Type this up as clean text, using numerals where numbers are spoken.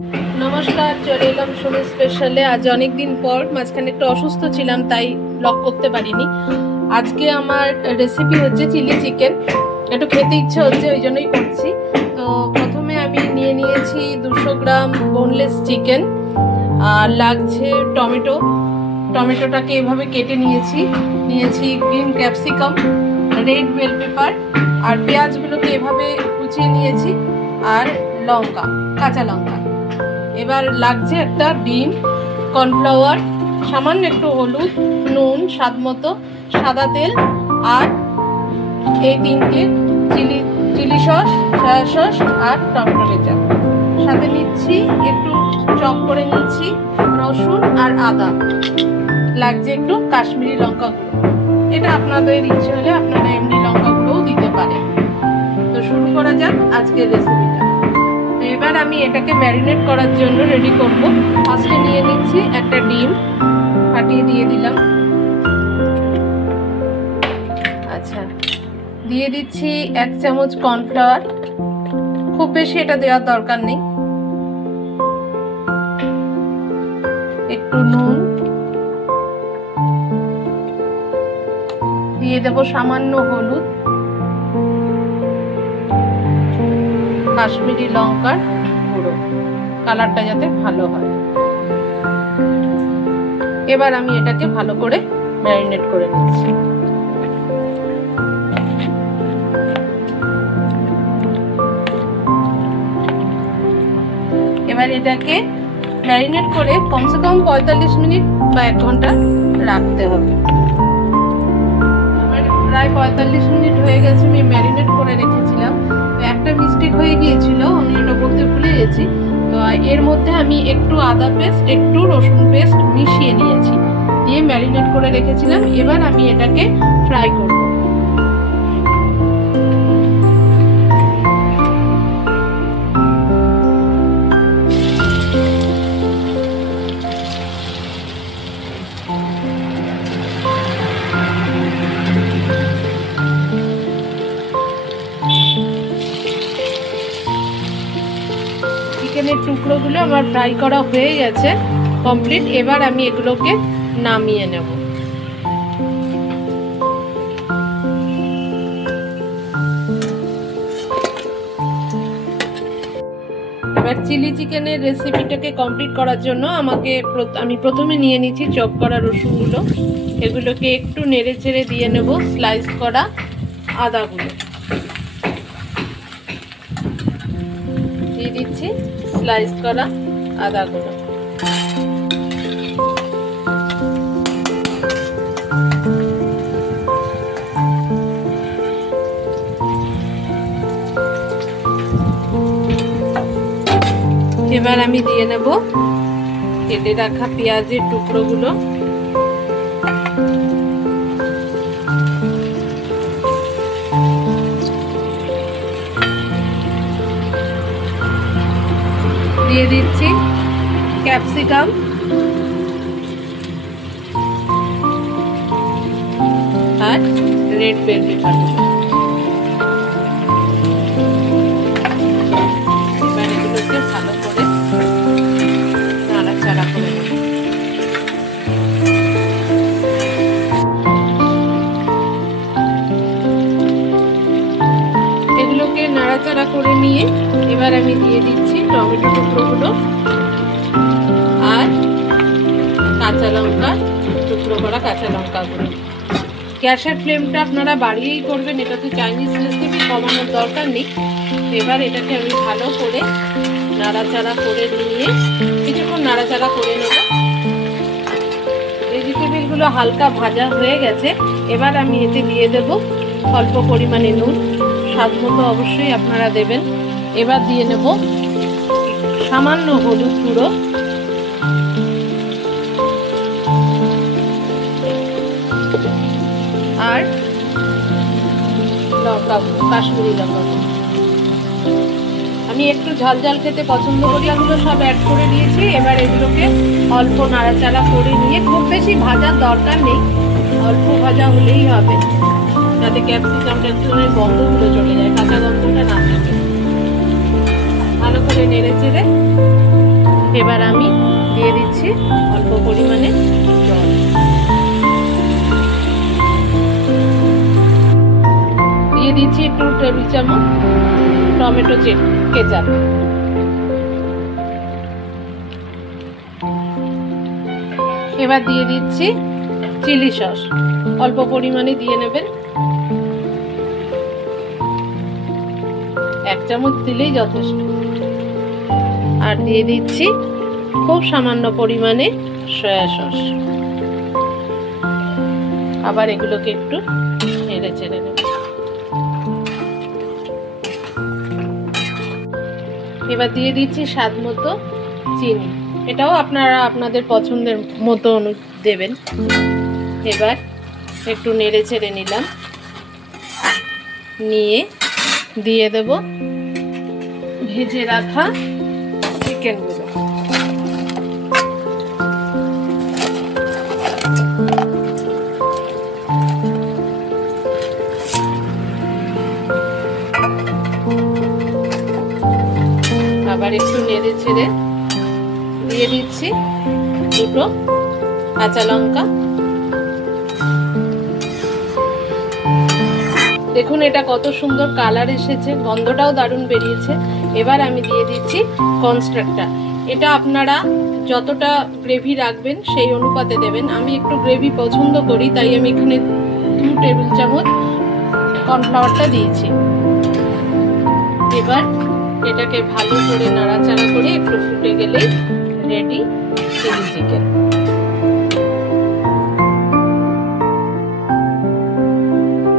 নমস্কার, চলে এলাম সোনু স্পেশালে। আজ অনেক দিন পর, মাঝখানে একটু অসুস্থ ছিলাম তাই ব্লগ করতে পারিনি। আজকে আমার রেসিপি হচ্ছে চিলি চিকেন। একটু খেতে ইচ্ছে হচ্ছে, ওই জন্যই করছি। তো প্রথমে আমি নিয়ে নিয়েছি 200 গ্রাম বোনলেস চিকেন, আর লাগছে টমেটোটাকে এভাবে কেটে নিয়েছি green capsicum, red bell pepper, আর পেঁয়াজগুলোকে এভাবে কুচিয়ে নিয়েছি, আর কাঁচা লঙ্কা। এবার লাগছে একটা ডিম, কর্নফ্লাওয়ার, সামান্য একটু হলুদ, নুন স্বাদ মতো, সাদা তেল, আর এই তিনটে চিলি সস, সয়া সস আর টমেটো কেচাপ। সাথে নিচ্ছি একটু চপ করে নিচ্ছি রসুন আর আদা। লাগছে একটু কাশ্মীরি লঙ্কা গুঁড়ো। এটা আপনাদের ইচ্ছে হলে আপনারা এমনি লঙ্কা গুঁড়োও দিতে পারেন। তো শুরু করা যাক আজকের রেসিপিটা। এবার আমি এটাকে ম্যারিনেট করার জন্য রেডি করব। ফার্স্টে নিয়ে নিচ্ছি একটা ডিম, ফাটিয়ে দিয়ে দিলাম। আচ্ছা, দিয়ে দিচ্ছি 1 চামচ কর্নফ্লাওয়ার, খুব বেশি এটা দেওয়ার দরকার নেই। একটু নুন দিয়ে দেব, সামান্য হলুদ, কাশ্মীরি লঙ্কার গুঁড়ো, কালারটা যাতে ভালো হয়। এবার আমি এটাকে ভালো করে ম্যারিনেট করে নিচ্ছি। এবার এটাকে ম্যারিনেট করে কমসে কম 45 মিনিট বা 1 ঘন্টা রাখতে হবে। প্রায় 45 মিনিট হয়ে গেছে আমি ম্যারিনেট করে রেখেছিলাম। তো একটা মিস্টেক হয়ে গিয়েছিল, আমি এটা বলতে ভুলে গেছি। তো এর মধ্যে আমি একটু আদা পেস্ট, একটু রসুন পেস্ট মিশিয়ে নিয়েছি, দিয়ে ম্যারিনেট করে রেখেছিলাম। এবার আমি এটাকে ফ্রাই করব। চিকেনের টুকরোগুলো আমার ফ্রাই করা হয়ে গেছে কমপ্লিট। এবার আমি এগুলোকে নামিয়ে নেব। এবার চিলি চিকেনের রেসিপিটাকে কমপ্লিট করার জন্য আমি প্রথমে নিয়ে নিচ্ছি চপ করা রসুনগুলো। এগুলোকে একটু নেড়ে চেড়ে দিয়ে নেব স্লাইস করা আদাগুলো। দিয়ে দিচ্ছি স্লাইস করা আদাগুলো। এবার আমি দিয়ে নেব কেটে রাখা পেঁয়াজের টুকরোগুলো। দিয়ে দিচ্ছি ক্যাপসিকাম, আর রেড বেল পেপার। এবার এগুলোকে ভালো করে নাড়াচাড়া করে নেব। এগুলোকে নাড়াচাড়া করে নিয়ে এবার আমি দিয়ে দিচ্ছি টমেটো টুকরোগুলো আর কাঁচা লঙ্কা, টুকরো করা কাঁচা লঙ্কাগুলো। গ্যাসের ফ্লেমটা আপনারা বাড়িয়েই করবেন, এটা তো চাইনিজ রেসিপি, কমানোর দরকার নেই। এবার এটাকে আমি ভালো করে নাড়াচাড়া করে নিয়ে কিছুক্ষণ নাড়াচাড়া করে নেব। ভেজিটেবিলগুলো হালকা ভাজা হয়ে গেছে। এবার আমি এতে দিয়ে দেব অল্প পরিমাণে নুন, স্বাদ মতো অবশ্যই আপনারা দেবেন। এবার দিয়ে নেব সামান্য হলুদ গুঁড়ো, আর লঙ্কা গুঁড়ো, কাশ্মীরি লঙ্কা গুঁড়ো। আমি একটু ঝাল ঝাল খেতে পছন্দ করি, এগুলো সব অ্যাড করে দিয়েছি। এবার এগুলোকে অল্প নাড়াচাড়া করে নিয়ে, খুব বেশি ভাজার দরকার নেই, অল্প ভাজা হলেই হবে, যাতে ক্যাপসিকামের গন্ধগুলো চলে যায়, কাঁচা গন্ধটা না থাকে। ভালো করে নেড়ে চেড়ে এবার আমি দিয়ে দিচ্ছি অল্প পরিমাণে জল। দিয়ে দিচ্ছি 2 টেবিল চামচ টমেটো কেচাপ। এবার দিয়ে দিচ্ছি চিলি সস, অল্প পরিমাণে দিয়ে নেবেন, 1 চামচ দিলেই যথেষ্ট। আর দিয়ে দিচ্ছি খুব সামান্য পরিমাণে সয়া সস। আবার এগুলোকে একটু নেড়ে চেড়ে নেব। এবার দিয়ে দিচ্ছি স্বাদ মতো চিনি, এটাও আপনারা আপনাদের পছন্দের মতো দেবেন। এবার একটু নেড়ে চেড়ে নিলাম, নিয়ে দিয়ে দেব ভেজে রাখা চিকেনগুলো। আবার একটু নেড়ে ছেড়ে দিয়ে দিচ্ছি 2 কাঁচা লঙ্কা। দেখুন এটা কত সুন্দর কালার এসেছে, গন্ধটাও দারুণ বেরিয়েছে। এবার আমি দিয়ে দিচ্ছি কর্নস্টার্চটা। এটা আপনারা যতটা গ্রেভি রাখবেন সেই অনুপাতে দেবেন। আমি একটু গ্রেভি পছন্দ করি, তাই আমি এখানে 2 টেবিল চামচ কর্নফ্লাওয়ারটা দিয়েছি। এবার এটাকে ভালো করে নাড়াচাড়া করে একটু ফুটে গেলে রেডি চিলি চিকেন।